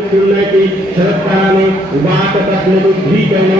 सुन्नति शरत्काले उवाच तस्मदुद्धीतन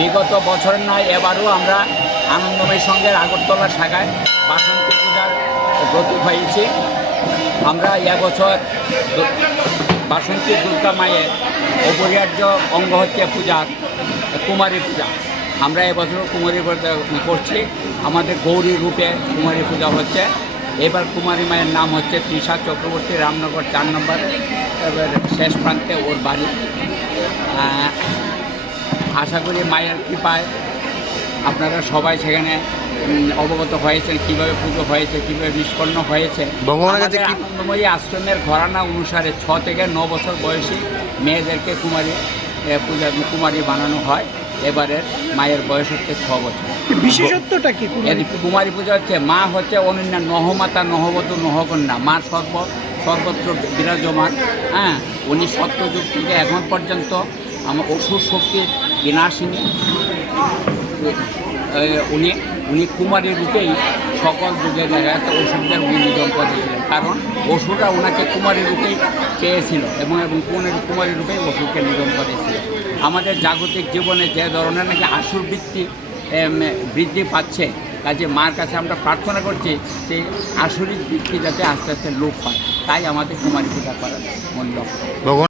বিগত বছরের নয় এবারও আমরা আনন্দময় সঙ্গের আগরতলা শাখায় বাসন্তী পূজার ব্রতী হয়েছি। আমরা এবছর বাসন্তী দুর্গা মায়ের অপরিহার্য অঙ্গ হচ্ছে পূজার কুমারী পূজা। আমরা এবছর কুমারী পূজা করছি, আমাদের গৌরী রূপে কুমারী পূজা হচ্ছে। এবার কুমারী মায়ের নাম হচ্ছে তৃষা চক্রবর্তী, রামনগর 4 নম্বর এবার শেষ প্রান্তে ওর বাড়ি। আশা করি মায়ের কৃপায় আপনারা সবাই সেখানে অবগত হয়েছেন কীভাবে পুজো হয়েছে, কীভাবে নিষ্পন্ন হয়েছে। আনন্দময়ী আশ্রমের ঘরানা অনুসারে 6 থেকে 9 বছর বয়সী মেয়েদেরকে কুমারী বানানো হয়। এবারে মায়ের বয়স হচ্ছে 6 বছর। বিশেষত্বটা কি? কুমারী পূজা হচ্ছে মা হচ্ছে অনন্য নহমাতা, নহবধূ, নহকন্যা, মা সর্বত্র বিরাজমান। হ্যাঁ, উনি সত্যযুগ থেকে এখন পর্যন্ত আমার অসুর শক্তির বিনাশিনী। উনি কুমারী রূপেই সকল যুগে জায়গায় অসুরদের উনি নিধন করেছিলেন, কারণ অসুররা ওনাকে কুমারী রূপেই পেয়েছিল এবং কুমারী রূপেই অসুরকে নিধন করেছিল। আমাদের জাগতিক জীবনে যে ধরনের নাকি আসুর বৃদ্ধি পাচ্ছে, কাজে মার কাছে আমরা প্রার্থনা করছি যে আসুরিক বৃত্তি যাতে আস্তে আস্তে লোপ হয়, তাই আমাদের কুমারী পূজা করার মূল লক্ষ্য।